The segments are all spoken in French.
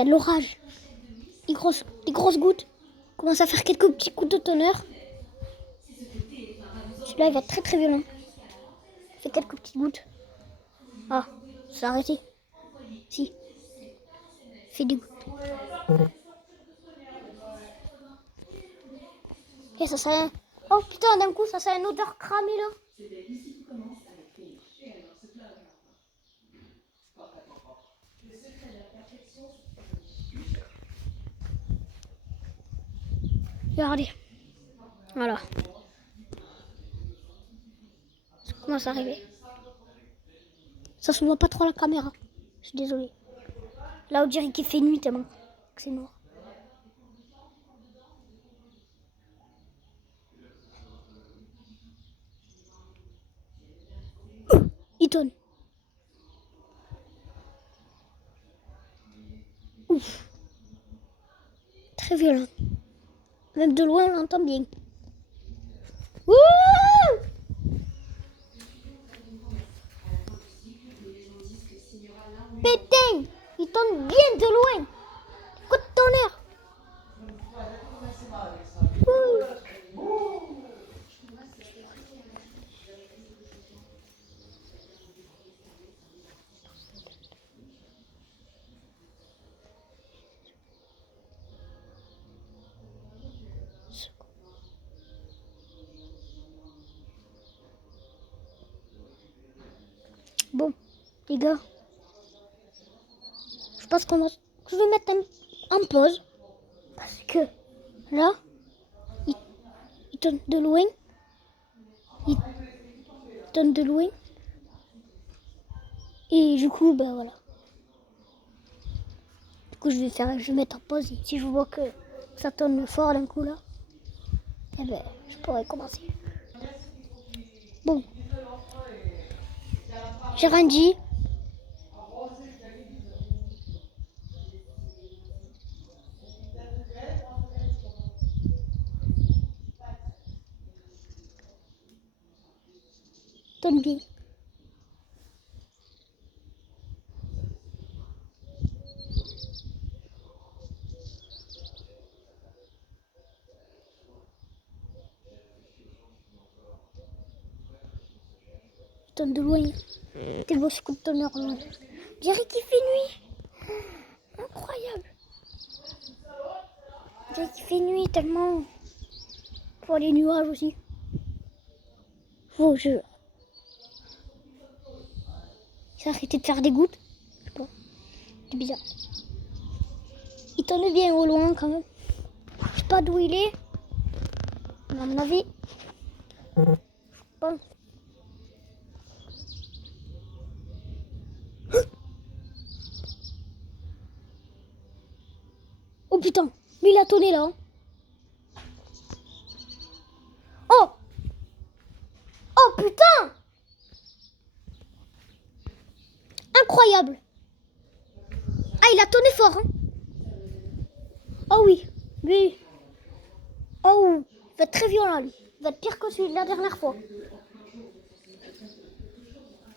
y a de l'orage. Des grosses gouttes. Commence à faire quelques petits coups de tonnerre. Celui-là, il va être très très violent. Il fait quelques petites gouttes. Ah, ça s'est arrêté. Si. Il fait des gouttes. Ok, ça sent... Oh putain, d'un coup, ça sent une odeur cramée là. Regardez. Voilà. Ça commence à arriver. Ça se voit pas trop à la caméra. Je suis désolée. Là, on dirait qu'il fait nuit tellement que c'est noir. Il tonne. Ouf. Très violent. Même de loin, on l'entend bien. Wouh! Pétain! Il tonne bien de loin. Coup de tonnerre. Bon, les gars, je pense je vais mettre en pause parce que là, il tonne de loin. Il tonne de loin. Et du coup, ben voilà. Du coup, je vais mettre en pause. Et si je vois que ça tonne fort d'un coup là, eh ben, je pourrais commencer. Bon, j'ai rien dit. Tonne bien. Il tonne de loin. Quel beau coup de tonnerre loin. Je dirais qu'il fait nuit. Incroyable. Je dirais qu'il fait nuit tellement. Pour les nuages aussi. Oh, il s'est arrêté de faire des gouttes. Je sais pas. C'est bizarre. Il tonne bien au loin quand même. Je sais pas d'où il est. Mais à mon avis. Bon. Oh putain. Lui il a tonné là. Hein. Oh. Oh putain. Incroyable. Ah il a tonné fort. Hein. Oh oui. Lui. Oh. Il va être très violent lui. Il va être pire que celui de la dernière fois.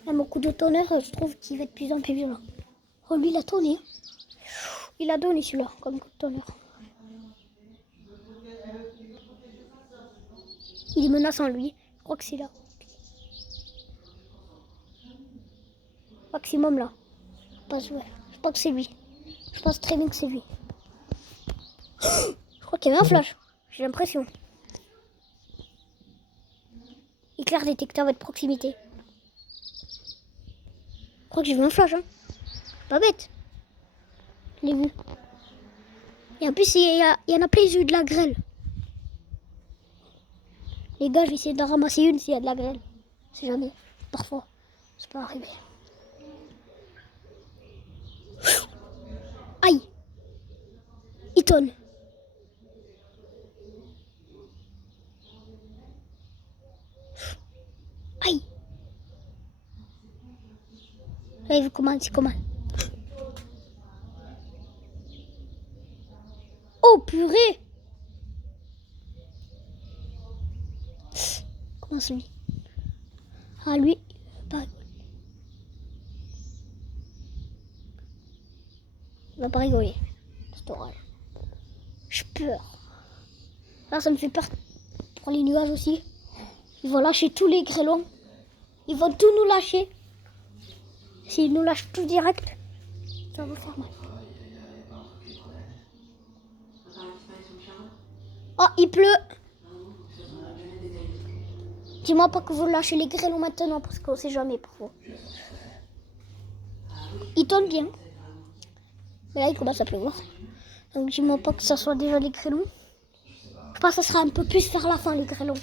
Là, mon coup de tonnerre, je trouve qu'il va être de plus en plus violent. Oh lui il a tonné. Il a donné celui-là comme coup de tonnerre. Il est menaçant lui. Je crois que c'est là. Maximum là. Je pense que c'est lui. Je pense très bien que c'est lui. Je crois qu'il y avait un flash. J'ai l'impression. Éclair détecteur de proximité. Je crois que j'ai vu un flash. Hein. Pas bête. Je l'ai vu. Et en plus, il y en a plein, ils ont eu de la grêle. Les gars, je vais essayer d'en ramasser une s'il y a de la grêle. C'est jamais. Parfois. Ça peut arriver. Aïe. Il tonne. Aïe. Là, il comment, c'est comment. Oh, purée. Comment celui? Ah, lui, pas. Il va pas rigoler. cet orage. J'ai peur. Là, ça me fait peur pour les nuages aussi. Ils vont lâcher tous les grêlons. Ils vont tout nous lâcher. S'ils nous lâchent tout direct, ça va faire mal. Oh, il pleut. Dis-moi pas que vous lâchez les grêlons maintenant parce qu'on sait jamais parfois. Il tombe bien. Mais là, il commence à pleuvoir. Donc, dis-moi pas que ça soit déjà les grêlons. Je pense que ça sera un peu plus vers la fin, les grêlons.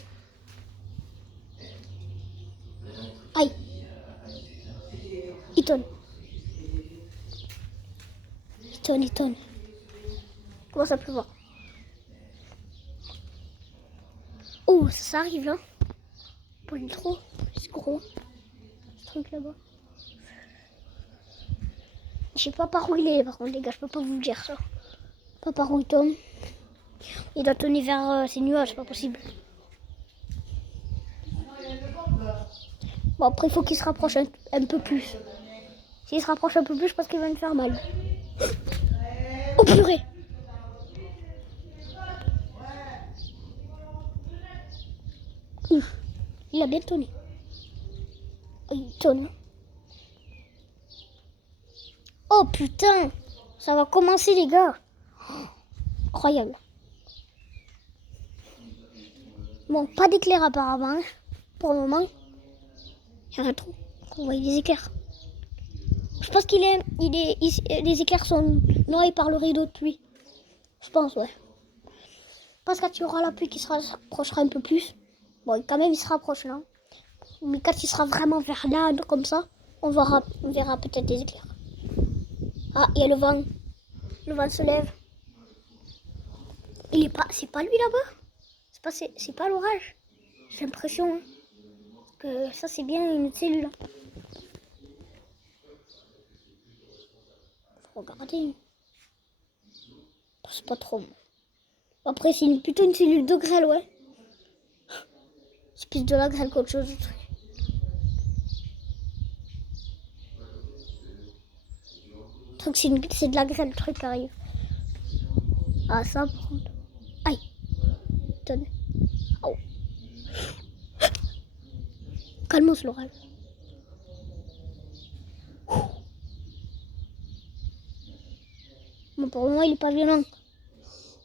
Aïe. Il tonne. Il tonne. Commence à pleuvoir. Oh, ça arrive là. Pas trop. C'est gros. Ce truc là-bas. Je sais pas par où il est, par contre, les gars, je peux pas vous le dire ça. Pas par où il tombe. Il doit tourner vers ces nuages, c'est pas possible. Bon, après, il faut qu'il se rapproche un peu plus. S'il se rapproche un peu plus, je pense qu'il va me faire mal. Oh purée! Ouf, il a bien tonné. Oh, il tonne. Oh putain! Ça va commencer, les gars. Oh, incroyable. Bon, pas d'éclair apparemment, hein, pour le moment. Il y en a trop. On voit des éclairs. Je pense les éclairs sont noyés par le rideau de pluie. Je pense, ouais. Parce que quand il y aura la pluie qui se rapprochera un peu plus. Bon, quand même, il se rapproche là. Mais quand il sera vraiment vers là, comme ça, on verra peut-être des éclairs. Ah, il y a le vent. Le vent se lève. C'est pas lui là-bas. C'est pas l'orage. J'ai l'impression que ça, c'est bien une cellule. Faut regarder. C'est pas trop. Après, c'est plutôt une cellule de grêle, ouais. C'est plus de la grêle qu'autre chose. Le truc, c'est de la grêle, le truc qui arrive. Ah, ça, par contre. Aïe. Donne. Oh. Calmons l'orage. Bon, pour moi, il est pas violent.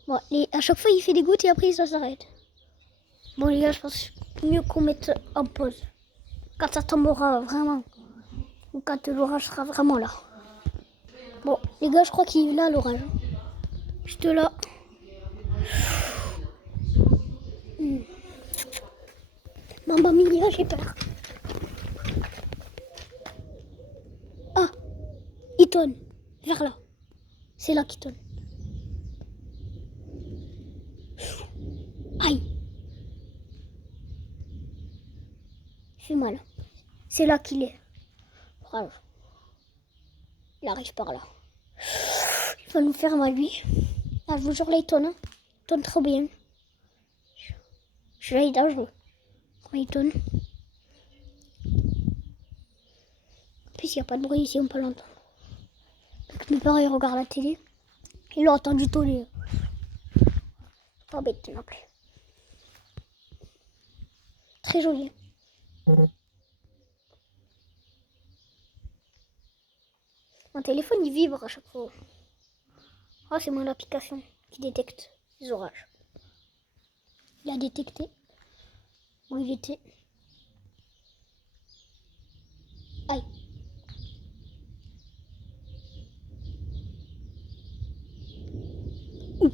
Bon, à chaque fois, il fait des gouttes et après, ça s'arrête. Bon, les gars, je pense mieux qu'on mette en pause. Quand ça tombera vraiment. Ou quand l'orage sera vraiment là. Bon, les gars, je crois qu'il est là, l'orage. Juste là. Mamma mia, j'ai peur. Ah, il tonne. Vers là. C'est là qu'il tonne. Aïe. Il fait mal. C'est là qu'il est. Bravo. Il arrive par là. Il va nous faire mal, lui. Ah, je vous jure, là, il tonne. Il tonne trop bien. Je suis là, il est dangereux. Quand il tonne. En plus, il n'y a pas de bruit ici, on peut l'entendre. Donc, mes parents, ils regardent la télé. Ils l'ont entendu tonner. Pas bête non plus. Très joli. Mon téléphone, il vibre à chaque fois. Ah, c'est mon application qui détecte les orages. Il a détecté où il était. Aïe. Ouf.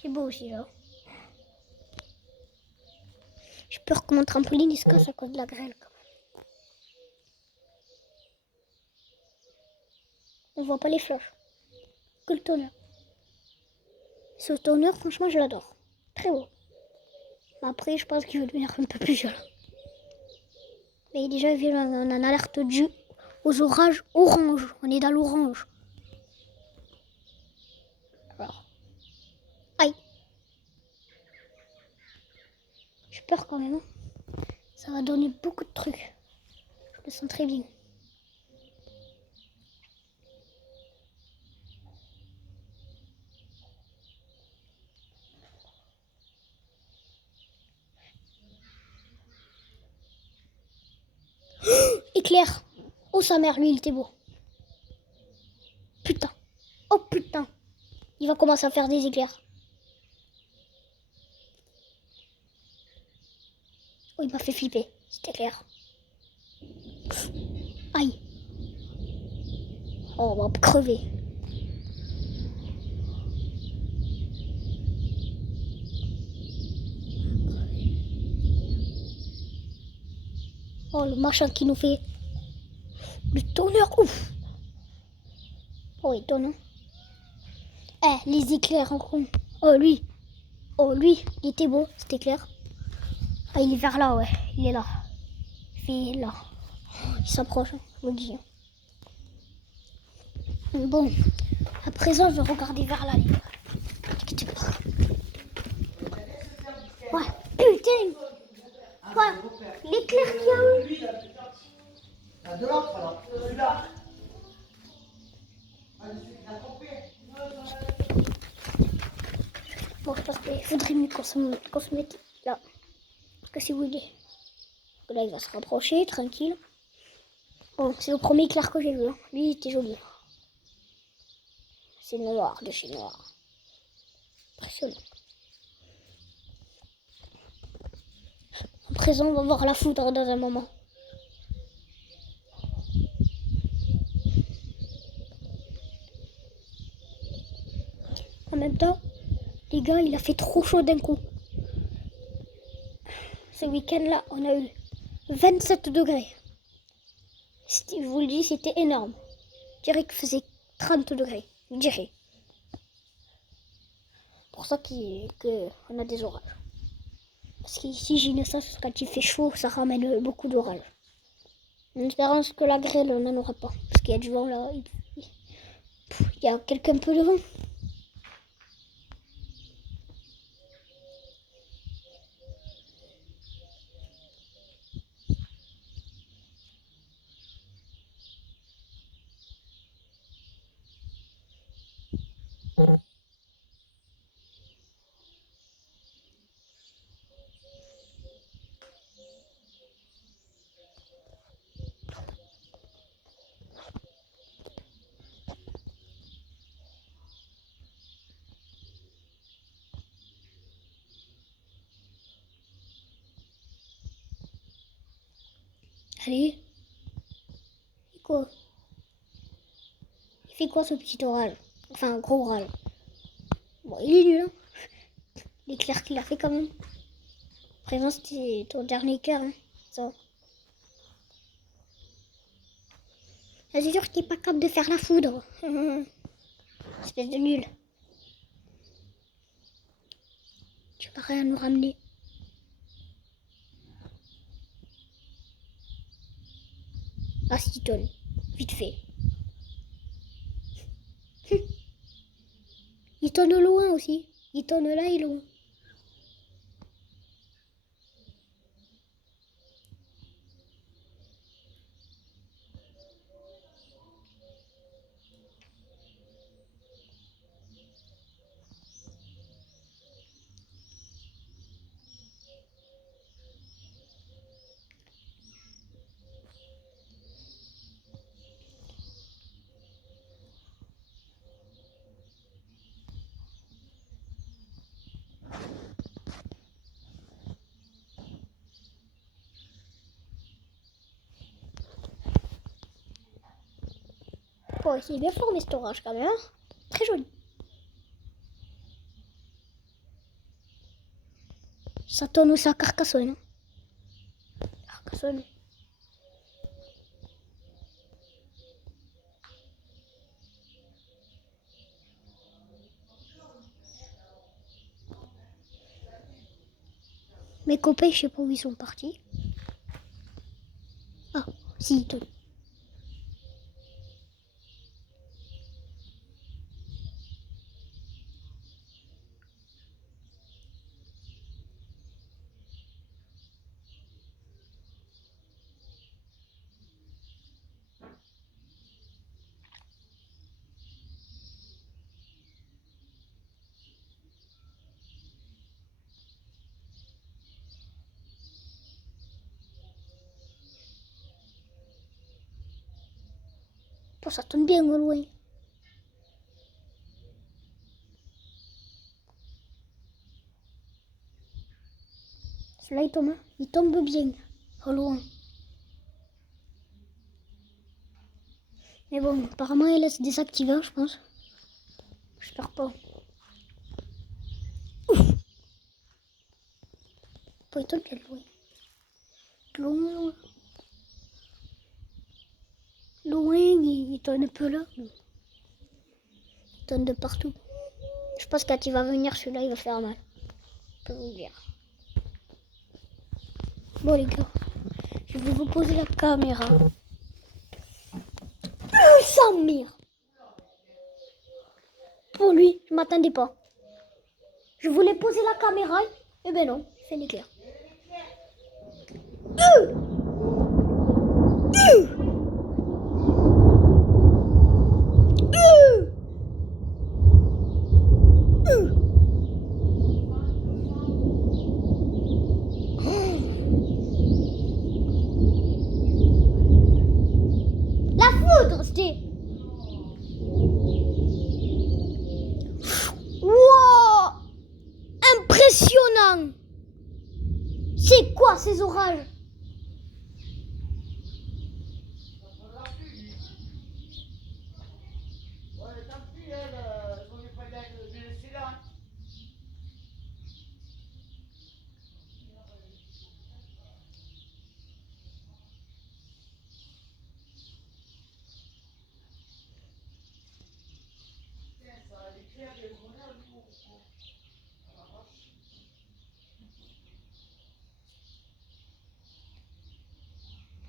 C'est beau aussi là. J'ai peur que mon trampoline il se casse à cause de la grêle. On voit pas les flashs. Que le tonnerre. Ce tonnerre, franchement, je l'adore. Très beau. Après, je pense qu'il va devenir un peu plus violent. Mais déjà, il vient en alerte aux orages orange. On est dans l'orange. Alors. Aïe. J'ai peur quand même. Ça va donner beaucoup de trucs. Je le sens très bien. Éclair. Oh sa mère, lui il était beau. Putain. Oh putain. Il va commencer à faire des éclairs. Oh il m'a fait flipper. C'était clair. Aïe. Oh on va crever. Oh le machin qui nous fait le tonnerre. Ouf. Oh il tonne. Eh les éclairs en con. Oh lui. Oh lui. Il était beau. C'était clair. Ah il est vers là ouais. Il est là. Il est là. Il s'approche. Je vous le dis. Bon. À présent je vais regarder vers là les gars. Ouais. Putain. Quoi? L'éclair qu'il y a où? De l'autre alors. Celui-là. Bon, je pense qu'il faudrait mieux qu'on se mette là. Parce que si vous voulez. Là, il va se rapprocher, tranquille. Bon, c'est le premier éclair que j'ai vu. Hein. Lui, il était joli. C'est noir, de chez noir. Impressionnant. À présent, on va voir la foudre dans un moment. En même temps, les gars, il a fait trop chaud d'un coup. Ce week-end-là, on a eu 27 degrés. Je vous le dis, c'était énorme. Je dirais qu'il faisait 30 degrés. Je dirais. Pour ça qu'on a des orages. Parce qu'ici, j'ai une sens, quand il fait chaud, ça ramène beaucoup d'orages. En espérant que la grêle, on n'en aura pas. Parce qu'il y a du vent là. Il y a quelqu'un peu de vent. Allez. Et quoi? Il fait quoi ce petit orage? Enfin, un gros orage. Bon, il est nul, hein. L'éclair qu'il a fait quand même. Présent, c'était ton dernier cœur, hein. Ça. Là, c'est sûr qu'il n'est pas capable de faire la foudre. Espèce de nul. Tu vas rien nous ramener. Ah, 6 tonnes. Vite fait. Il tonne loin aussi. Il tonne là et loin. Oh, c'est bien formé cet orage quand même. Hein, très joli. Ça tonne ou ça carcassonne. Carcassonne. Mes copains, je sais pas où ils sont partis. Ah, si, ils tournent. Oh, ça tombe bien au loin. Celui-là, il tombe bien au loin. Mais bon, apparemment, il laisse désactiver, je pense. J'espère pas. Ouf. Bon, il tombe bien loin. Loin. Loin, il tourne un peu là. Il tourne de partout. Je pense que quand il va venir, celui-là, il va faire mal. Je peux vous dire. Bon, les gars, je vais vous poser la caméra. 100 000 pour lui, je m'attendais pas. Je voulais poser la caméra, et ben non, c'est l'éclair. La foudre, c'était. Wow, impressionnant. C'est quoi ces orages?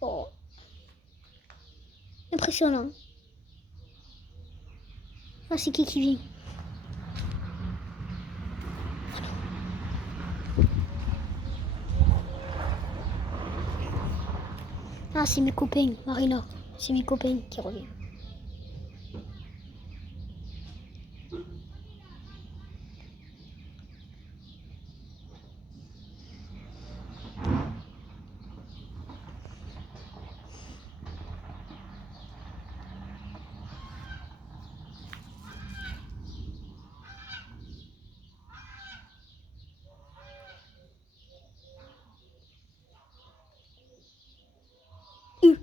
Oh, impressionnant. Ah, c'est qui vient? Ah, c'est mes copains, Marina. C'est mes copains qui reviennent.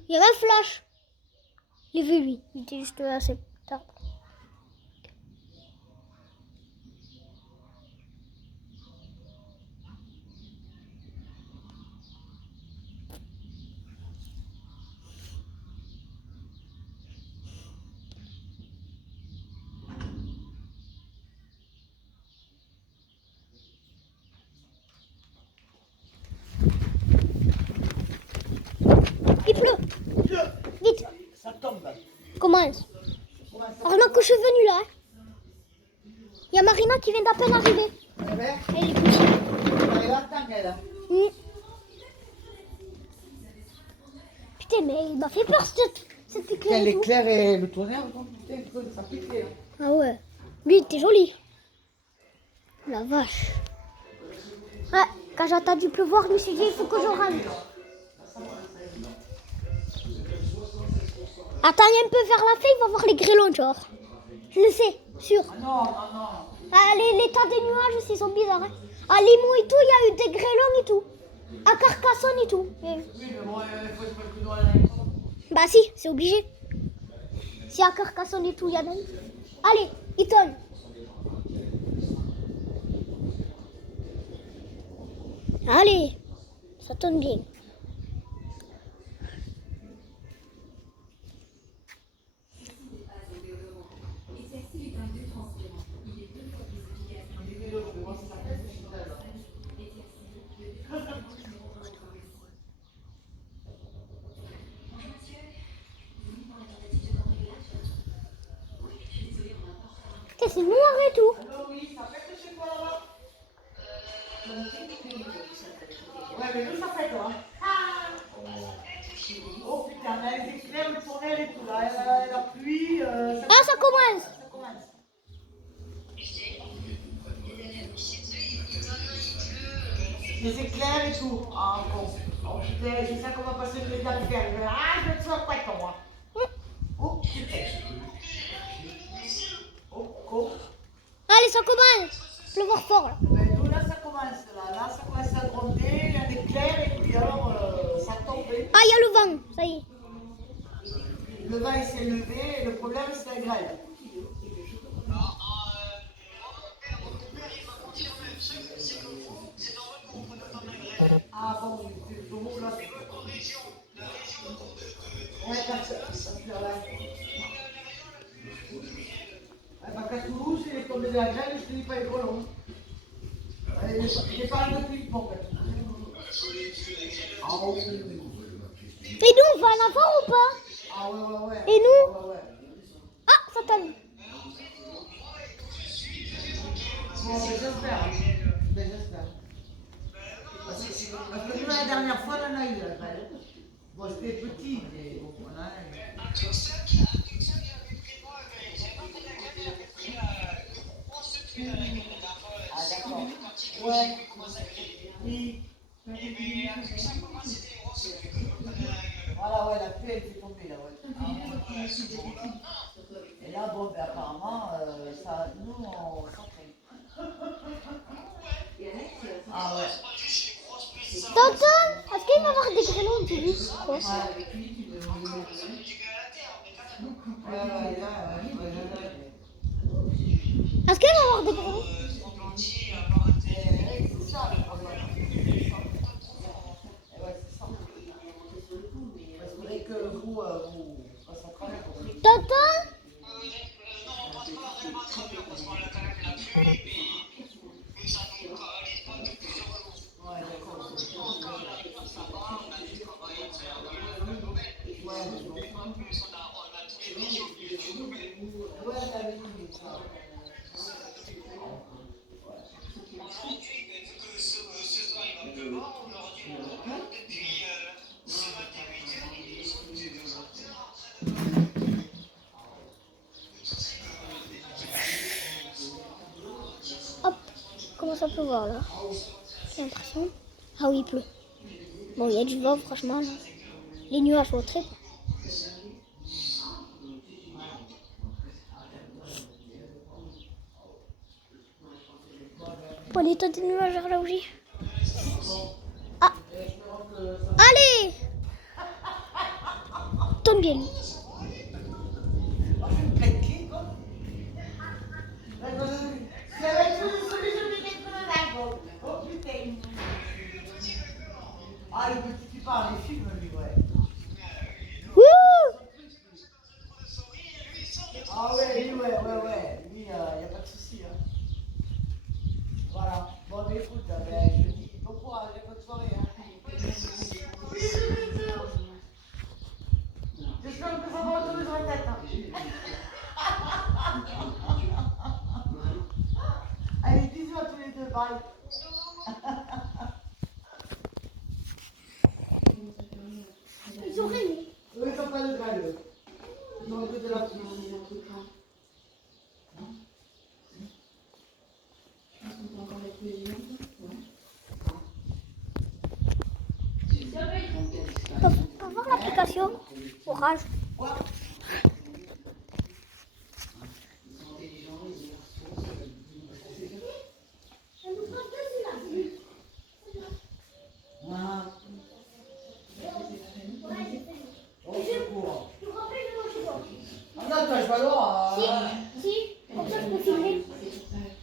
Il y avait un flash. J'ai vu lui. Il était juste là, c'est tard. Il pleut. Vite. Ça tombe. Commence. Heureusement que je suis venue là. Il y a Marina qui vient d'à peine arriver. Elle est petite. Putain, mais il m'a fait peur cette éclair. L'éclair et le tonnerre, putain, ça piquait. Ah ouais. Lui, il était joli. La vache. Ouais, quand j'ai entendu pleuvoir, je me suis dit, il faut que je rentre. Attends, un peu vers la fin, il va voir les grêlons, genre. Je le sais, sûr. Ah non, non, non. Ah, les tas de nuages aussi sont bizarres. Hein. À Limoux et tout, il y a eu des grêlons et tout. À Carcassonne et tout. Oui, mais bon, il faut se mettre dans la ligne. Bah si, c'est obligé. Si à Carcassonne et tout, il y en a eu. Allez, Eton. Allez, ça tourne bien. Putain, c'est noir et tout. Ouais, mais nous, ça fait quoi? Oh putain, là, les éclairs, le tonnerre et tout, là, la pluie. Ah, ça commence. Ça commence. Les éclairs et tout. Ah bon. Oh putain, c'est ça qu'on va passer le temps de faire. Ah, je vais te faire quoi, toi? Oh putain. Allez, ça commence. Pleuvoir fort là. Ben, nous, là, ça commence. Là, ça commence à gronder, il y a des éclairs et puis alors, ça tombe. Ah, il y a le vent, ça y est. Le vent, il s'est levé et le problème, c'est la grêle. Ah bon, c'est bon, là. Ouais, parce que là. Parce qu'à Toulouse, il est tombé de la grêle, je te dis pas les grelons. Il est pas depuis le pont. Ah oui. Et nous, on va en avoir ou pas? Ah ouais. Et nous? Ouais. Ah, ça tombe. Bon, mais j'espère. Mais j'espère. Parce que nous, la dernière fois, on en a eu la grêle. Bon, c'était petit, mais bon, on en a eu. Ah d'accord. Ouais. Oui. Voilà, ouais, la pluie elle est tombée là, ouais. Et là, bon, ben, apparemment, ça, nous, on s'entraîne. Ah ouais. Tonton, est-ce qu'il va y avoir des grenouilles tu dis quoi? Ouais, ouais. Est-ce qu'il va y avoir des grenouilles? C'est ça le problème. Ouais, c'est ça. Parce que dès que vous s'entraînez pour ça. Tonton? Ouais, d'accord. Ouais, t'avais dit ça. Hop, comment ça peut voir là? J'ai l'impression. Ah oui, il pleut. Bon, il y a du vent, franchement. Là. Les nuages sont très. Bon, l'état des nuages vers là où j'ai. Ah! Allez! Tombe bien. Ah, le petit qui parle, les films, lui, ouais. Wouh! Ah ouais, lui, ouais. Lui, il n'y a pas de souci. Hein. Voilà. Bon, mais écoute, ben, je te dis bon courage, bonne soirée. Hein. J'espère que ça va retourner sur la tête. Hein. Allez, bisous à tous les deux, bye. Ils ont rêvé. Eux, ils n'ont pas de grêle, eux. Ils ont que de la pluie. On va voir l'application. Orage. Ah. Au secours. Ah non, toi, je vais alors. Si, comme ça je peux filmer.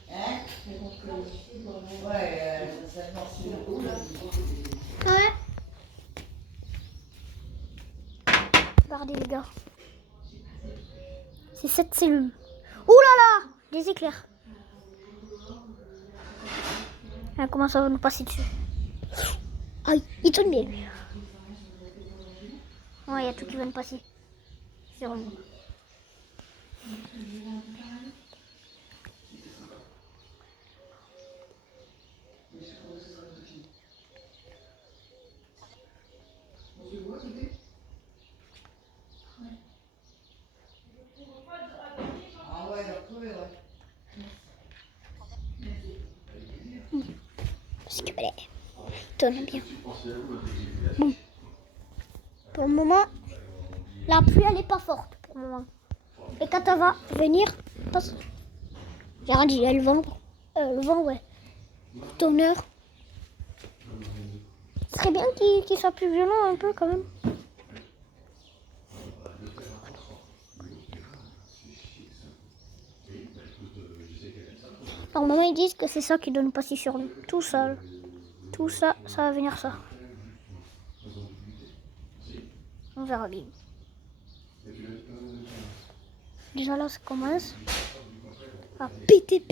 Hein? Ouais, c'est cool. Ouais. Regardez les gars. C'est cette cellule. Ouh là là! Des éclairs. Elle commence à nous passer dessus. Aïe, il tourne bien lui. Ouais, il y a tout qui va nous passer. C'est vraiment. Ah ouais, il a retrouvé, ouais. Parce que allez, tourne bien. Bon. Pour le moment, la pluie elle est pas forte pour le moment. Et quand elle va venir, J'ai rien dit, il y a le vent. Le vent, ouais. Tonnerre. Ce serait bien qu'il soit plus violent un peu quand même. Normalement, ils disent que c'est ça qui donne passer sur nous. Tout ça, ça va venir ça. On verra bien. Déjà là, ça commence à péter.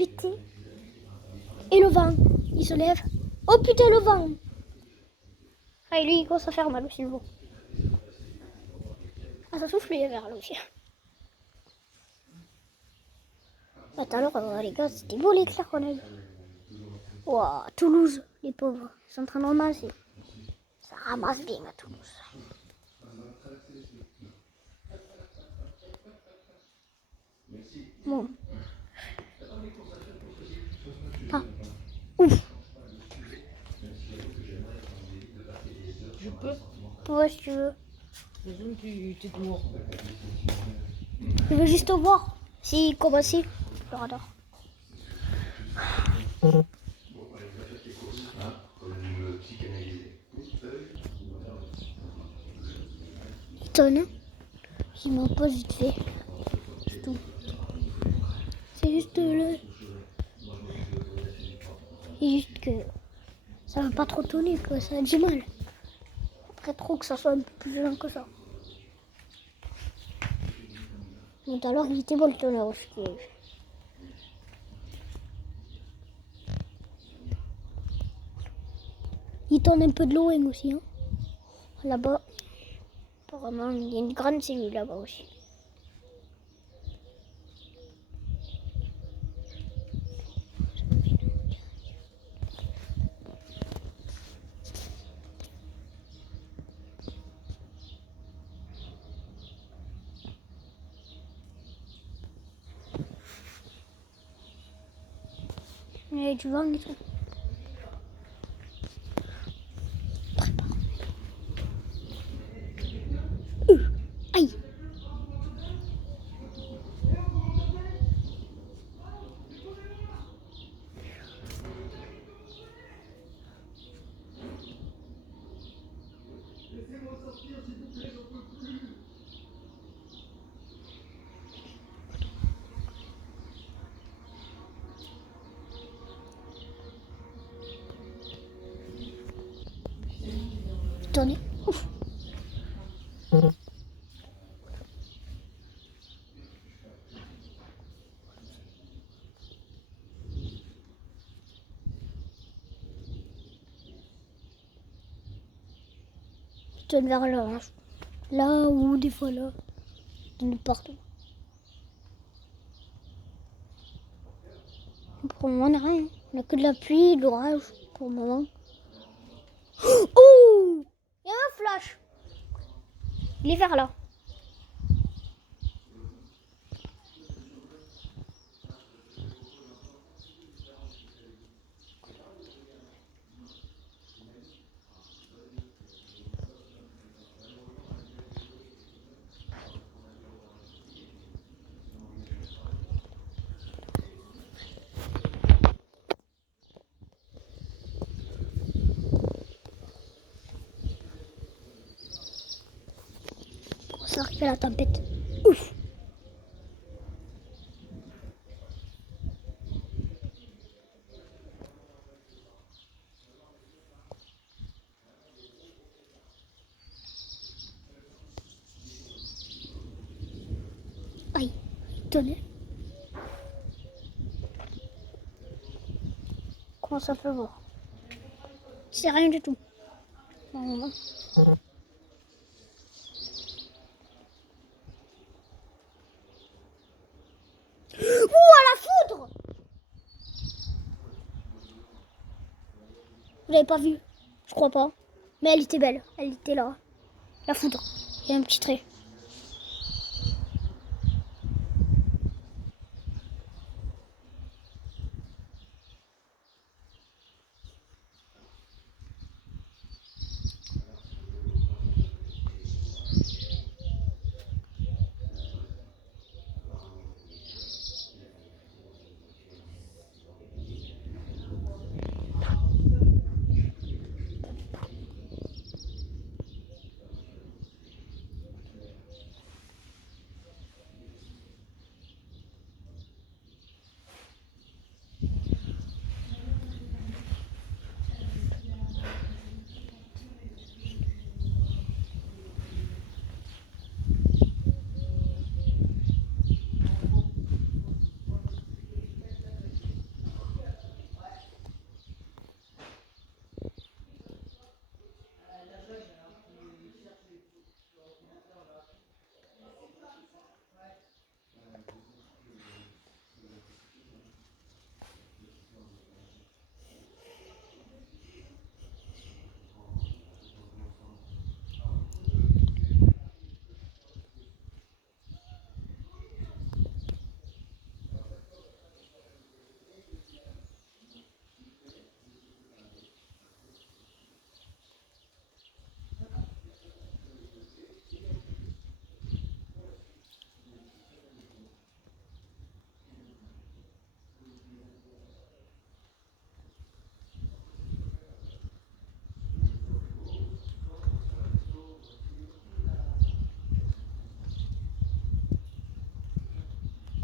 Et le vent, il se lève. Oh putain, le vent! Ah, et lui, il commence à faire mal aussi, le vent. Ah, ça souffle, il y avait là aussi. Ah, tout à l'heure, les gars, c'était beau l'éclair qu'on a eu. Wow, Toulouse, les pauvres, ils sont en train de ramasser. Ça ramasse bien à Toulouse. Bon. Ah, ouf. Je peux. Ouais, si tu veux. De toute façon, tu es dehors. Je veux juste voir s'il commence. Le radar. Il tonne. Il m'en pose vite fait. C'est tout. C'est juste le. C'est juste que ça va pas trop tonner, quoi. Ça a du mal. Après trop que ça soit un peu plus violent que ça. Mais tout à l'heure, il était bon le tonnerre aussi. Il tourne un peu de loin aussi. Hein. Là-bas, apparemment, il y a une grande cellule là-bas aussi. Il y a du vent et tout. Aïe! Tournez. Ouf! Il tourne vers là. Hein. Là ou des fois là. Il tourne partout. Pour le moment, on n'a rien. On n'a que de la pluie, de l'orage pour le moment. Oh! Il y a un flash. Il est vers là. On s'est arrivé à la tempête. Ouf! Aïe! Tenez. Comment ça peut voir? C'est rien du tout. Non. Ouh, à la foudre! Vous l'avez pas vu? Je crois pas. Mais elle était belle. Elle était là. La foudre. Il y a un petit trait.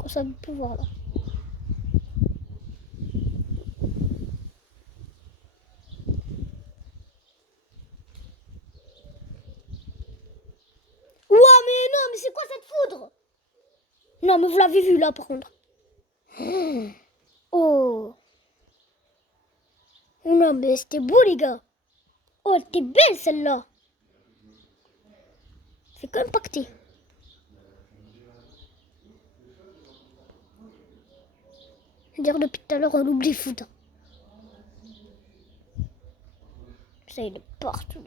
Ça veut plus voir là. Ouah, mais non, mais c'est quoi cette foudre? Non, mais vous l'avez vu là par contre. Oh. Non, mais c'était beau les gars. Oh, elle était belle celle-là. C'est quand même pacté. Dire depuis tout à l'heure, on oublie foudre. Ça, il est partout.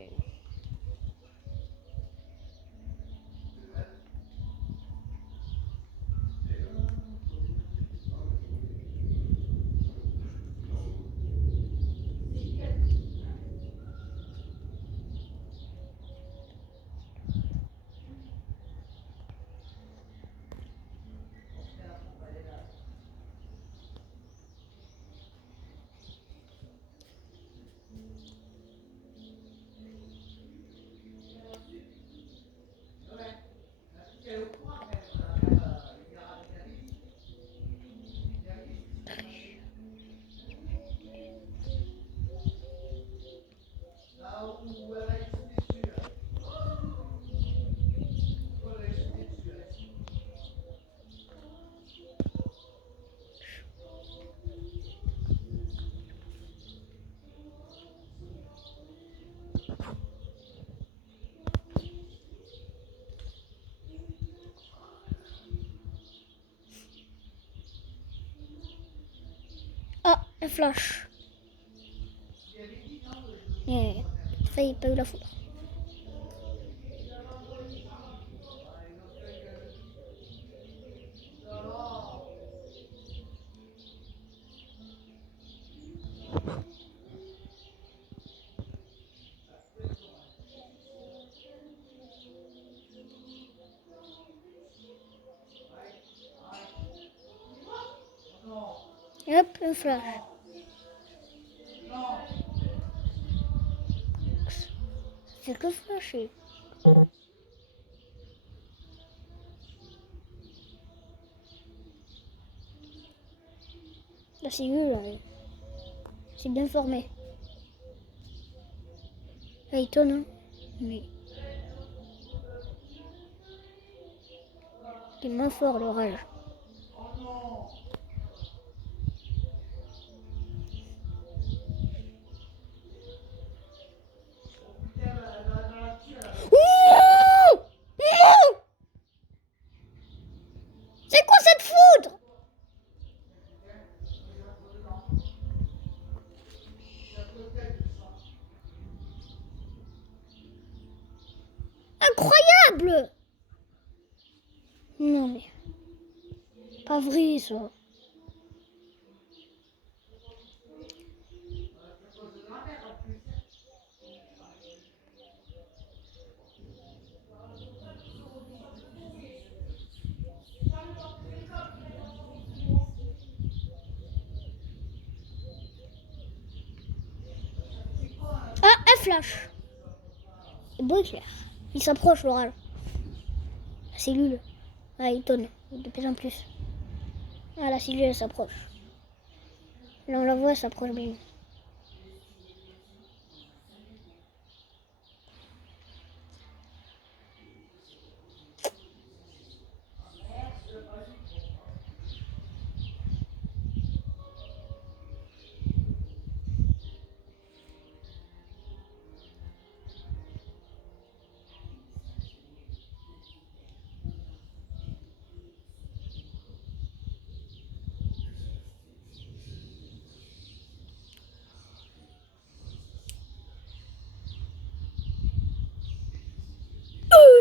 Ah, un flash. Ça y est, pas eu la foudre. Hop, un flash. C'est que flasher. La cellule, c'est bien formé. Ça étonne, hein? Mais c'est moins fort l'orage. C'est quoi cette foudre? Incroyable! Non mais, pas vrai ça. Ah, un flash. C'est beau éclair. Il s'approche l'oral. La cellule. Ah, il tonne. De plus en plus. Ah, la cellule, elle s'approche. Là, on la voit, elle s'approche bien.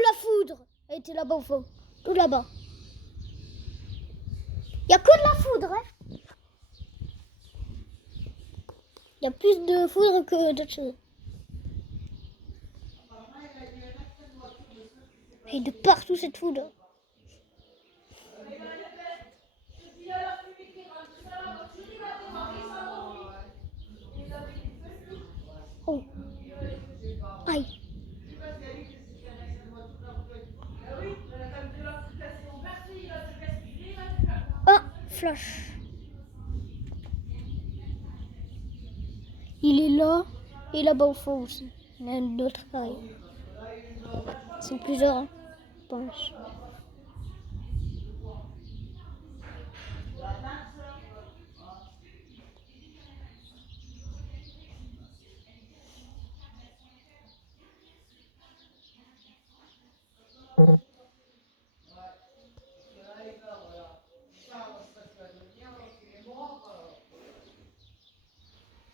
La foudre. Elle était là-bas au fond. Tout là-bas. Il n'y a que de la foudre, hein. Il y a plus de foudre que d'autres choses. Et de partout cette foudre. Oh. Aïe. flash. Il est là et là-bas au fond aussi. Il y a un autre carré. Ils sont plusieurs, hein, je pense.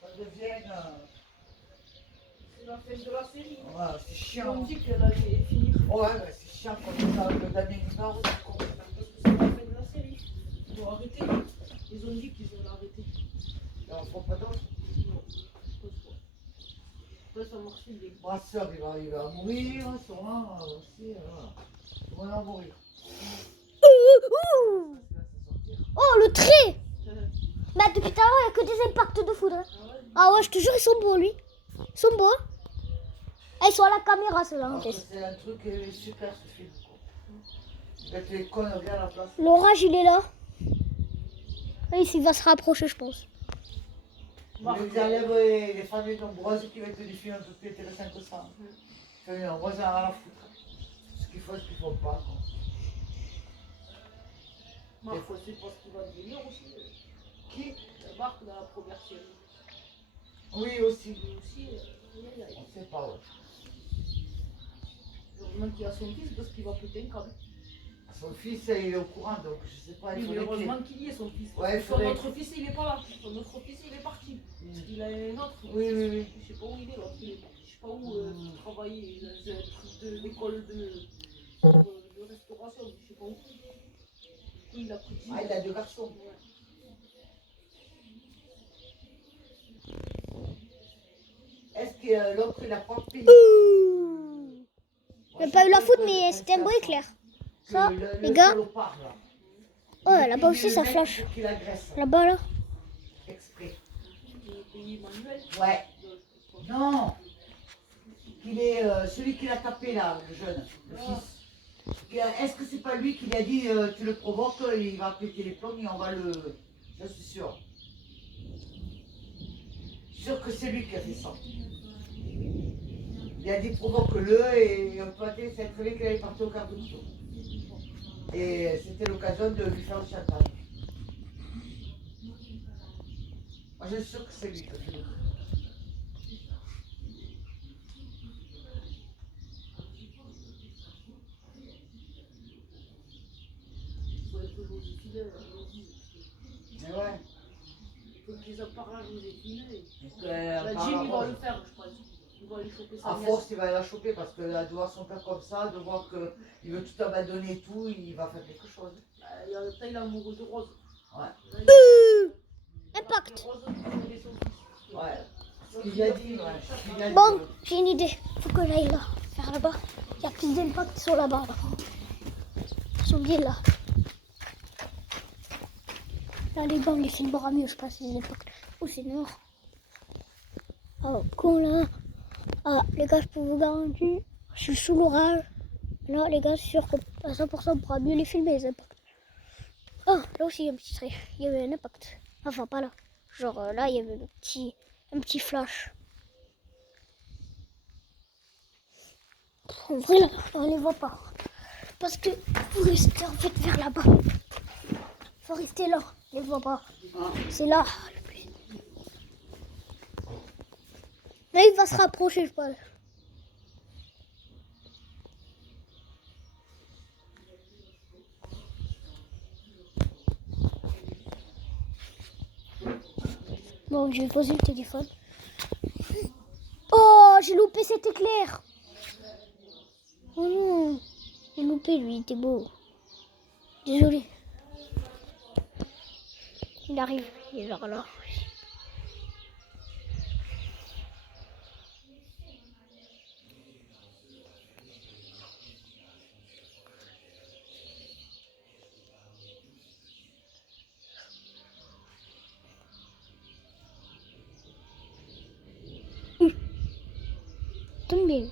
Ça devient. C'est la fin de la série. Ouais, c'est Ils chiant. ont dit qu'elle allait finir. Ouais, bah, c'est chiant quand ça, le Damien Guinard, c'est con. Parce que c'est la fin de la série. Ils ont arrêté. Ils ont dit qu'ils allaient arrêter. Ils en font pas d'autres. Non, je pense pas. Après, ça marche bien. Ma soeur, il va mourir, sûrement aussi. Il va en mourir. Ouh. Parce que là, ça sortir. Oh, le trait! Euh, Bah, depuis tout à l'heure, il n'y a que des impacts de foudre. ah ouais, Ah ouais, je te jure, ils sont beaux, lui. Ils sont beaux. Hein. Ah, ils sont à la caméra, ceux-là, en Alors que test. c'est un truc super ce film. Quoi. Avec les connes bien à la place. L'orage, il est là. Et il va se rapprocher, je pense. Ils enlèvent les familles nombreuses qui mettent des films un peu plus intéressants que ça. Moi, j'en ai rien à foutre. Ce qu'il faut, ce qu'il ne faut pas. Quoi. Marc, faut essayer de voir ce qu'il va devenir aussi. Qui? Marc, dans la première série. Oui, aussi. Lui aussi, il On ne sait pas, ouais. heureusement qu'il a son fils parce qu'il va péter un câble. Son fils, il est au courant, donc je sais pas. Oui, Il mais faudrait qu'il... heureusement qu'il y ait son fils. Ouais, il Son faudrait- autre fils, il n'est pas là. Son autre fils, il est parti. Parce qu'il a un autre. Oui, oui, oui. Je sais pas où il est, l'autre. Je sais pas où il travaillait. Dans un truc de l'école de restauration. Je sais pas où. Il a pris 10 Ah, il a deux garçons. Ouais. Est-ce que l'autre, il a pas payé? J'ai pas eu la foudre, mais c'était un beau éclair. Ça, les gars. Oh, là-bas aussi, ça flash. Là-bas, là. Exprès. Il est payé manuel. Ouais. Non. Il est celui qui l'a tapé là, le jeune, le fils. Est-ce que c'est pas lui qui lui a dit tu le provoques, il va péter les plombs et on va le. Je suis sûr. Sûr que c'est lui qui a fait ça. Il a dit provoque-le et on peut c'est très bien qu'il allait partir au quart de couteau. Et c'était l'occasion de lui faire le chantage. Moi je suis sûr que c'est lui qui a fait le coup. Il faut être Joséphine, Mais ouais. il faut qu'ils en parlent à Joséphine. Donc, La par Jim, il va rapport- le faire, je pense. Il va aller choper sa À nièce. force, il va la choper parce que de voir son père comme ça, de voir qu'il veut tout abandonner et tout, il va faire quelque chose. Il y a le temps, il est amoureux de Rose. Ouais. Là, il- Impact. Rose, il connaît son fils. Ouais. Ce qu'il a dit, ouais. Ce qu'il a dit, Bon, j'ai une idée. Faut que j'aille là, vers là-bas. Il y a plus d'impact sur là-bas. Là. Ils sont bien là. Là, les gars, on les filmera mieux, je pense, les impacts. Oh, c'est noir. Oh, con là. Ah, les gars, je peux vous garantir, je suis sous l'orage. Là, les gars, c'est sûr qu'à 100%, on pourra mieux les filmer, les impacts. Oh, là aussi, il y a un petit trait. Il y avait un impact. Enfin, pas là. Genre, là, il y avait un petit flash. En vrai, là, on les voit pas. Parce que vous restez en fait vers là-bas. Faut rester là, on les voit pas. C'est là le plus. Là, il va se rapprocher, je pense. Bon, je vais poser le téléphone. Oh, j'ai loupé cet éclair. Oh non, j'ai loupé lui, il était beau. Désolé. Il arrive, il est genre là. Tombé.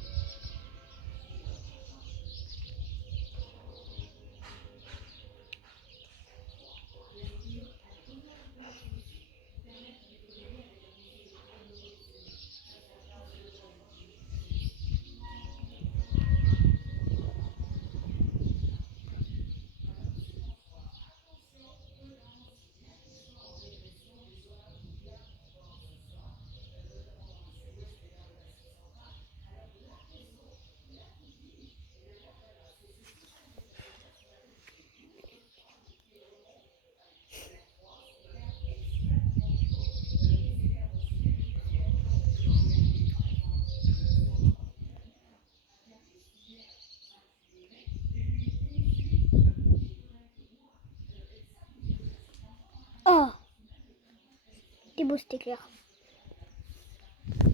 beau cet éclair.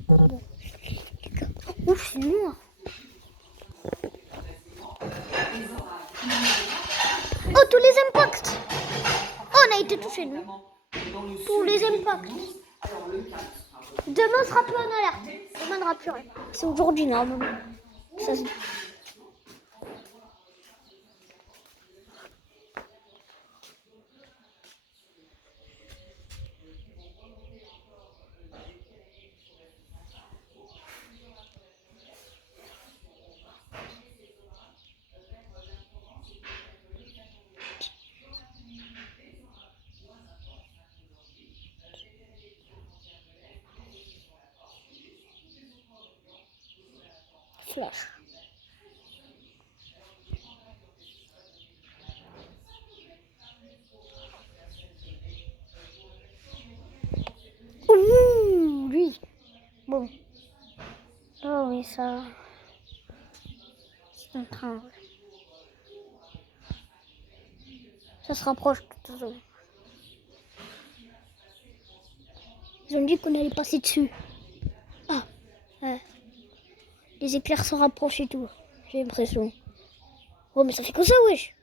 Bon. Ouf, c'est noir. Oh, tous les impacts. Oh, on a été touchés, nous. Tous les impacts. Demain sera plus en alerte. Demain n'aura plus rien. C'est aujourd'hui, normalement. Ça se... Flash. Ouh, lui. Bon. Oh oui, ça... C'est un train. Ça se rapproche de toute façon. Ils ont dit qu'on allait passer dessus. Ah, ouais. Les éclairs se rapprochent et tout. J'ai l'impression. Oh, mais ça fait que ça, wesh.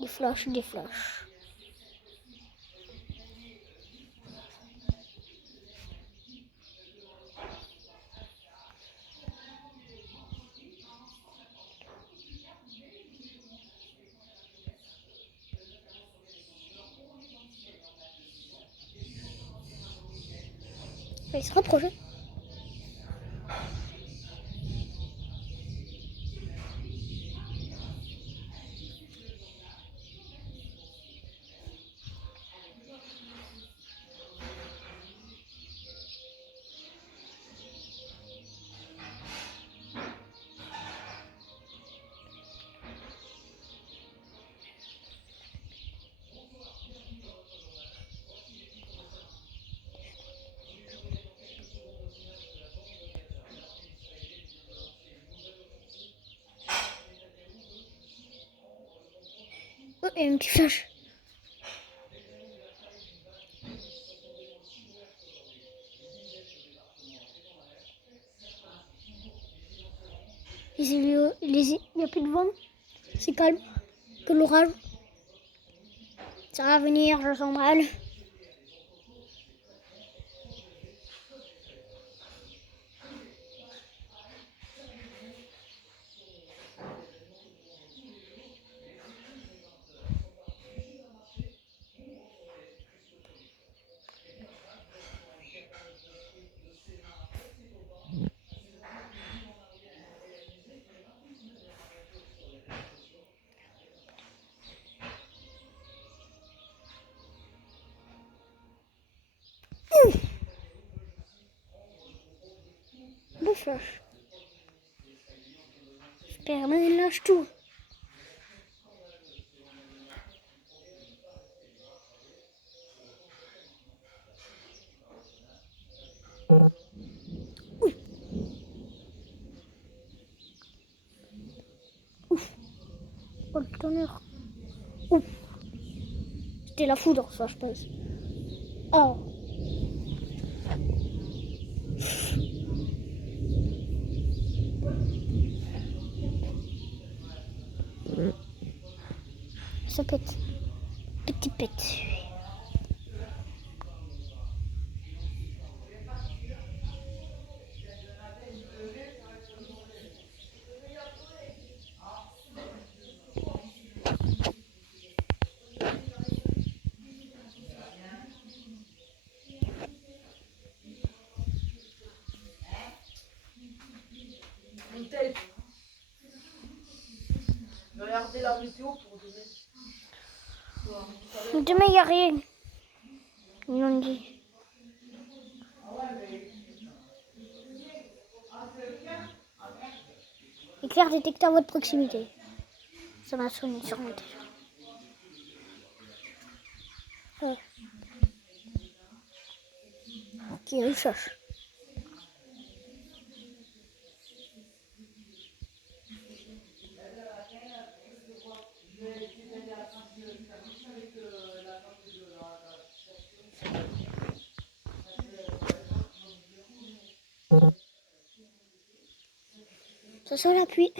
Des flashs, des flashs. Ouais, il se rapproche. Hein. Oh, il y a un petit flash. Il n'y a plus de vent. C'est calme. Que l'orage. Ça va venir, je sens mal. Beau flash. Superman, il lâche tout. Oh, le tonnerre. Ouf. C'était la foudre, ça, je pense. Oh. Ça pète. Petit pète. Regardez la météo pour demain. Demain, il n'y a rien. Ils l'ont dit. Éclair détecté à votre proximité. Ça m'a sonné sur mon téléphone. Ouais. Ok, il cherche. Ça sent la pluie.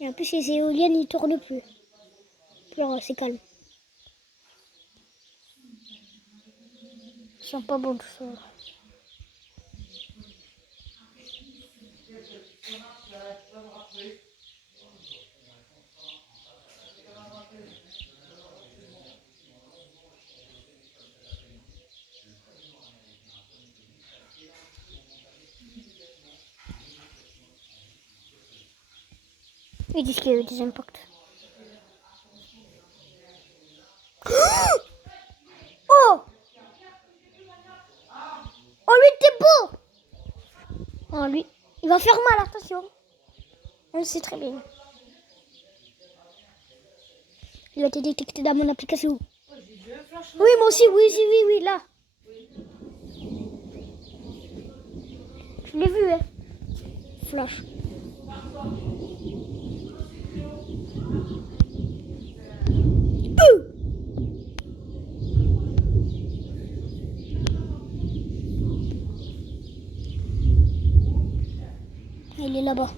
Et en plus, les éoliennes, ils tournent plus. Alors, c'est calme. Ça sent pas bon tout ça. Ils disent qu'il y a eu des impacts. Oh! Oh, lui, t'es beau! Oh, lui, il va faire mal, attention. On le sait très bien. Il a été détecté dans mon application. Ouais, j'ai vu un flash. Oui, moi aussi, oui, là. Je l'ai vu, hein. Flash. Il est là-bas.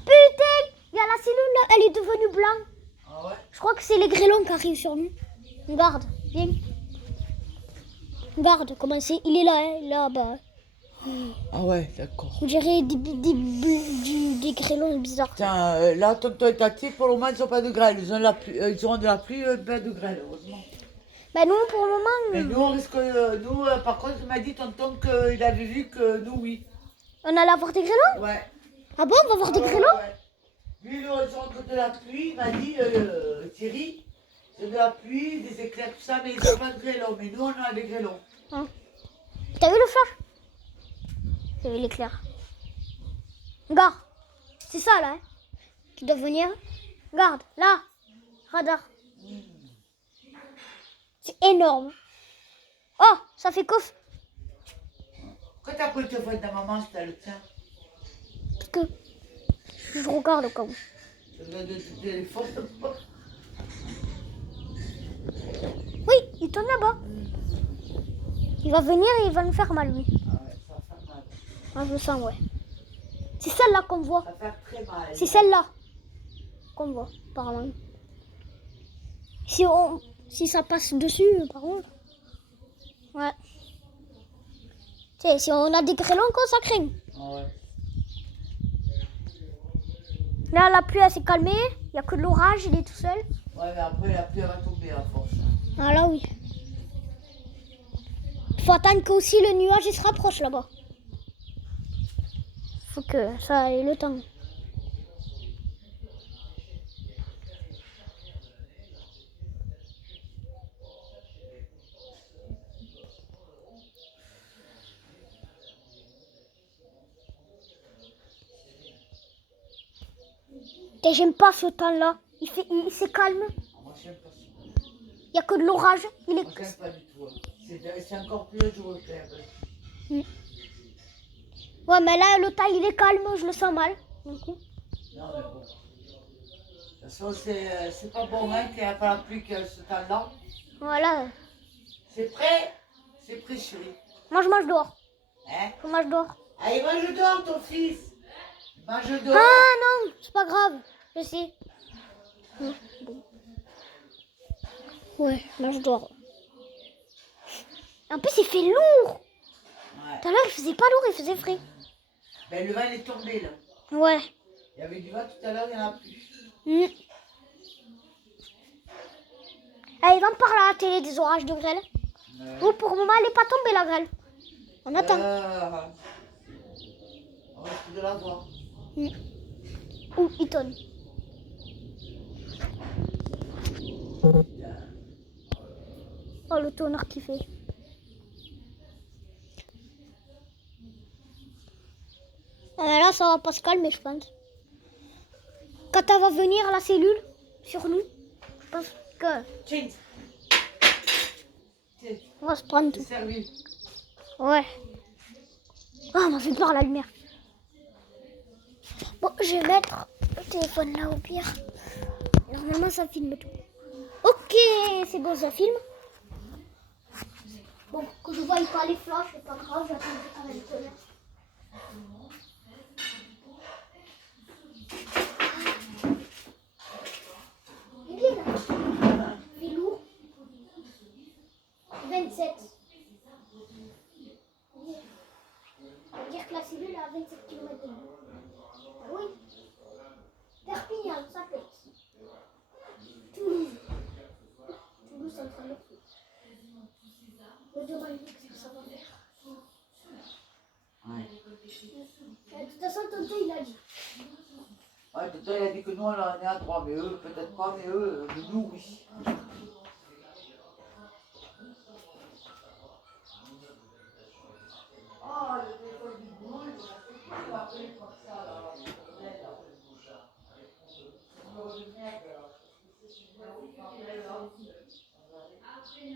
Putain, il y a la cellule là, elle est devenue blanche. Ah ouais? Je crois que c'est les grêlons qui arrivent sur nous. Regarde, viens. Regarde comment c'est. Il est là, hein, là-bas. Ah ouais, d'accord. On dirait des grêlons bizarres. Tiens, là, tonton et tati, pour le moment, ils n'ont pas de grêle. Ils auront de la pluie, pas de grêle, heureusement. Bah nous, pour le Mais moment, nous, on risque. Nous, par contre, il m'a dit, tonton, qu'il avait vu que nous, oui. on allait avoir des grêlons. Ouais. Ah bon, on va avoir des Ouais, grêlons? ouais. Lui, il rentre de la pluie, il m'a dit, Thierry, c'est de la pluie, des éclairs, tout ça, mais ils n'ont pas de grêlons. Mais nous, on a des grêlons. Hein. T'as vu le flash? T'as vu l'éclair? Regarde, c'est ça là, hein, qui doit venir. Regarde, là, radar. C'est énorme. Oh, ça fait coffre. Quand t'as pris le téléphone de ta maman, c'était le tien. Parce que je regarde au cas où. Ça doit être de téléphone. Oui, il tourne là-bas. Il va venir et il va nous faire mal, lui. Ah ouais, ça va faire mal. Moi, je le sens, ouais. C'est celle-là qu'on voit. Ça va faire très mal. C'est celle-là qu'on voit, par là. Si ça passe dessus, par contre. Ouais. Tu sais, si on a des grêlons, ça craint. Ah ouais. Là, la pluie, elle s'est calmée. Il n'y a que de l'orage, il est tout seul. Ouais, mais après, la pluie, elle va tomber à force. Ah là, oui. Il faut attendre qu'aussi le nuage il se rapproche là-bas. Faut que ça ait le temps. Et j'aime pas ce temps-là. C'est calme. Moi, je n'aime pas ça. Il n'y a que de l'orage. Il est... Moi, je n'aime pas du tout. C'est encore plus dur que Ouais, mais là, le temps, il est calme. Je le sens mal. Du coup. Non, mais bon. De toute façon, c'est pas bon, hein, qu'il n'y a pas la pluie que ce temps-là. Voilà. C'est prêt? C'est prêt, chérie. Moi, je mange dehors. Hein? Je mange dehors. Allez, mange dehors, ton fils. Mange dehors. Ah non, c'est pas grave. Je sais. Bon. Ouais, mange dehors. En plus, il fait lourd. Ouais. Tout à l'heure, il faisait pas lourd, il faisait frais. Ben, le vent il est tombé, là. Ouais. Il y avait du vent tout à l'heure, il n'y en a plus. Allez, va me parler à la télé des orages de grêle. Oh, pour le moment, elle n'est pas tombée, la grêle. On attend. On risque de la voir. Ouh, il tonne. Oh, le tonnerre qui fait. Là, ça va pas se calmer, je pense. Quand elle va venir, la cellule, sur nous, je pense que Tiens. Tiens, on va se prendre c'est tout. servi. Ouais. Oh, on m'a fait peur la lumière. Bon, je vais mettre le téléphone là au pire. Normalement, ça filme tout. Ok, c'est bon, ça filme. Bon, que je voie pas les flashs, c'est pas grave, j'attends quand même le tonnerre. Il est là. Il est lourd. 27. Ça veut dire que la cellule est à 27 km. Oui. Perpignan, ça pète. Toulouse. Toulouse, c'est en train de faire. Je demande ce que ça va faire. Ouais. De toute façon, tonton, il a dit. Ouais, tonton, il a dit que nous, on en est à droit, mais eux, peut-être pas, mais eux, nous, oui. Ah, le téléphone du boulot, il va appeler comme ça, là, le bordel, là. Numéro de merde, là. C'est ce numéro qui m'appelle, là. Tu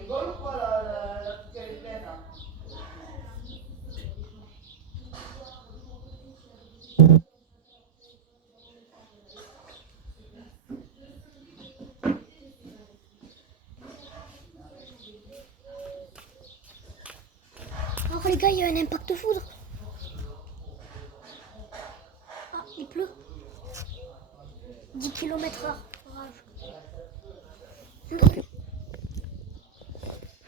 rigoles ou quoi, la petite, elle est pleine, hein. Alors les gars, il y a un impact de foudre. Ah, il pleut. 10 km/h. Orage.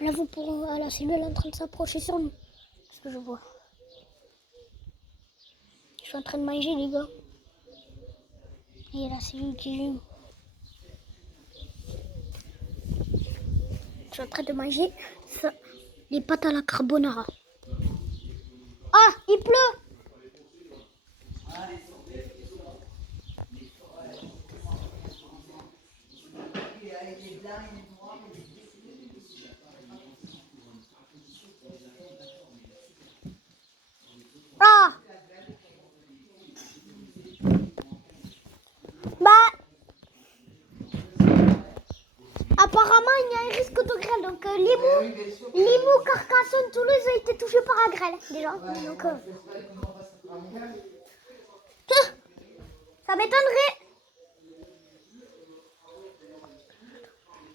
Là, vous pourrez... Ah, la cellule est en train de s'approcher sur nous. C'est ce que je vois. Je suis en train de manger, les gars. Et la cellule qui gêne. Je suis en train de manger ça, les pâtes à la carbonara. Ah, il pleut. Ah. Bah, apparemment, il y a un risque de grêle. Donc, Limoux, Carcassonne, Toulouse ont été touchés par la grêle, déjà. Donc, ça m'étonnerait.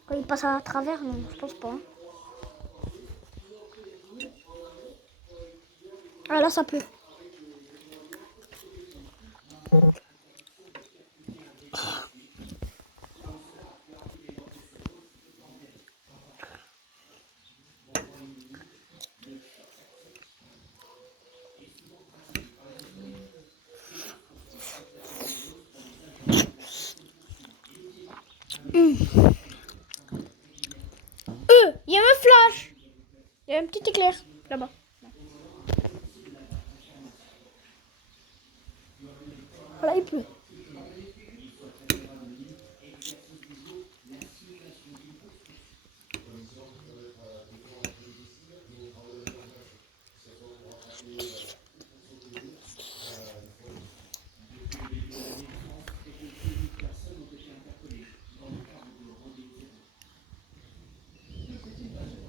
Quand il passe à travers, non, je pense pas. Ah, là, ça pleut. Il y a un flash. Il y a un petit éclair là-bas. Voilà, il pleut.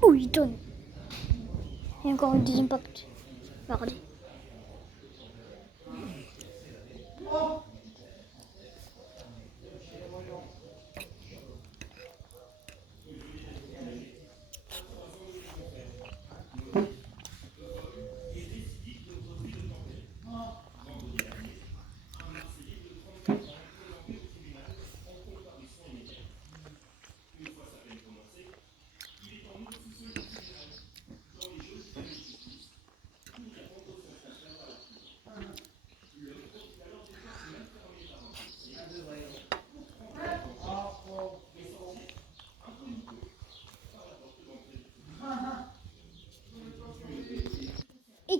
Oh, il tonne. Il y a encore un deuxième impact. Regardez.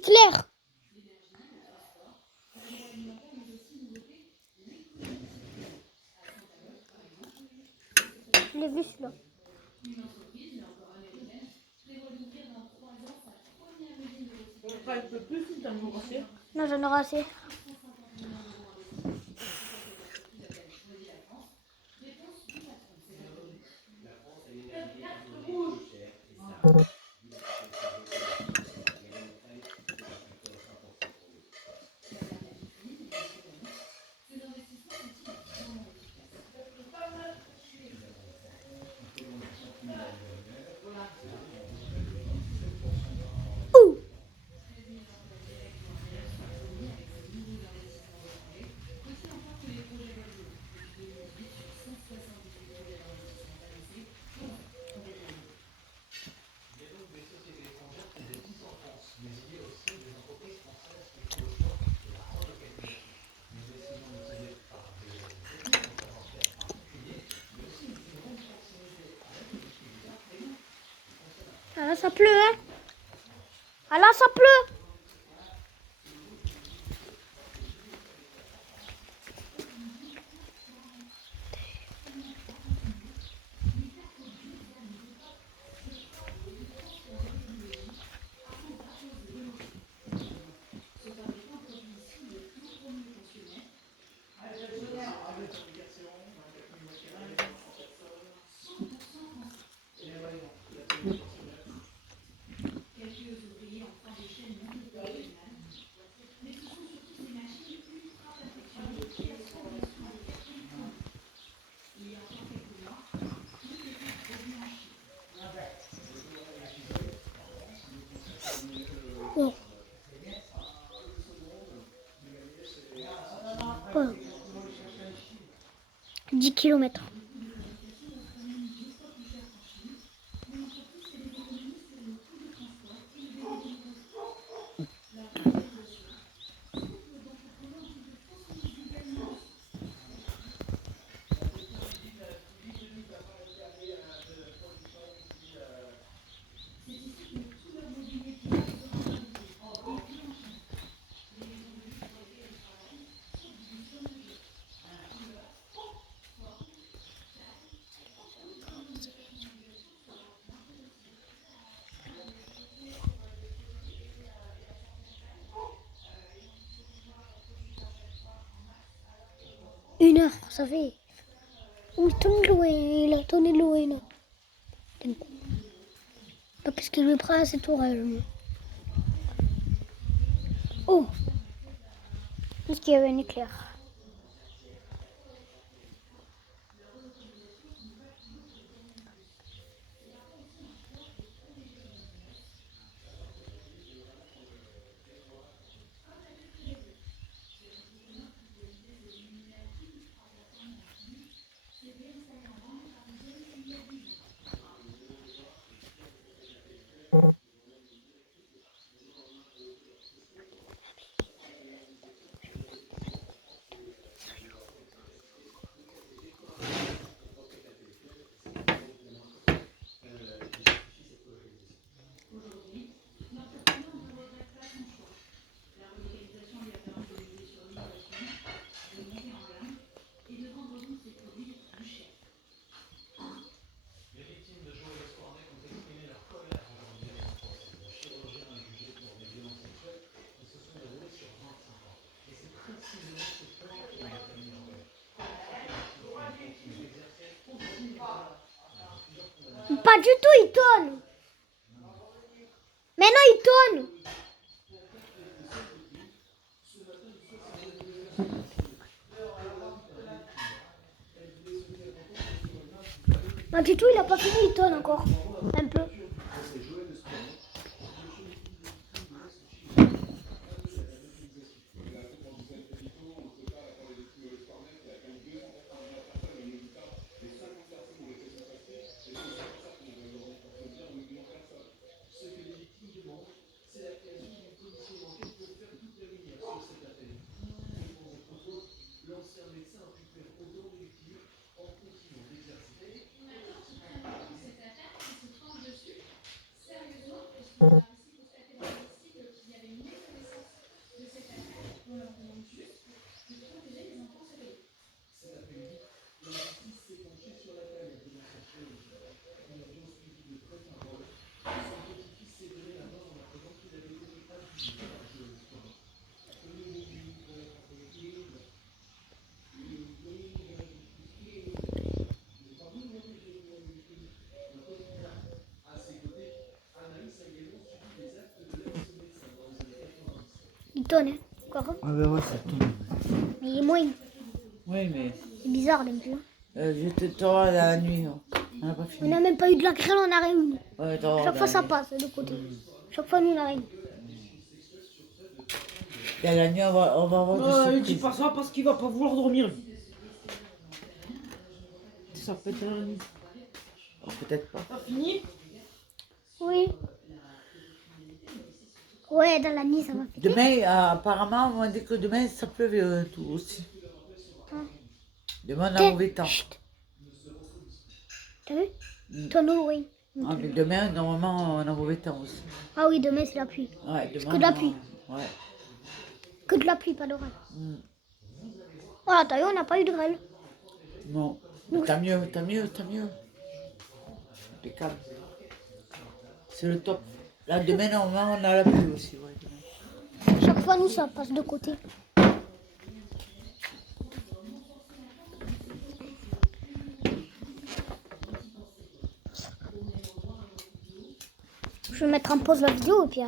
clair. Je l'ai vu celui-là. Pas un peu plus, t'as me rassé. Non, j'en aurai assez. Ouh. Ah là, ça pleut, hein. Ah là, ça pleut. Oh. Voilà. 10 kilomètres. Une heure, ça fait. Oui, tourne loin, là, tourne loin, là. Qu'est-ce qu'il lui prend à cette oreille? Oh! Est-ce qu'il y avait un éclair? Pas du tout, il tourne. Maintenant, il tourne. Pas du tout, il a pas fini, il tourne encore. Un peu. tonne, hein. Encore, hein. Ah ben ouais, ça tombe. Mais il est moins. Oui, mais C'est bizarre, le jeu. je te t'aurai la nuit. Hein. On n'a pas On fini. n'a même pas eu de la grêle, on a rien eu. Ouais, t'auras Chaque la fois, ça nuit. passe de côté. Chaque fois, nous, on a rien. Et la nuit, on va avoir des Il dit surprises. pas ça parce qu'il va pas vouloir dormir. Ça peut être la nuit. Oh, peut-être pas. T'as fini? Oui. Ouais, dans la nuit, ça va faire. Demain, apparemment, on m'a dit que demain, ça pleuvait tout aussi. Ah. Demain, on a mauvais temps. Chut. T'as vu? Tonneau, oui. Ah, mais demain, normalement, on a mauvais temps aussi. Ah oui, demain, c'est la pluie. Ouais, demain, que de la pluie. Ouais. Que de la pluie, pas d'orage. Mm. Voilà, t'as vu, on n'a pas eu de grêle. Non. Mais tant mieux, tant mieux, tant mieux. Impeccable. C'est le top. Là, demain, normalement, on a la pluie aussi. Ouais, demain. Chaque fois, nous, ça passe de côté. Je vais mettre en pause la vidéo et puis...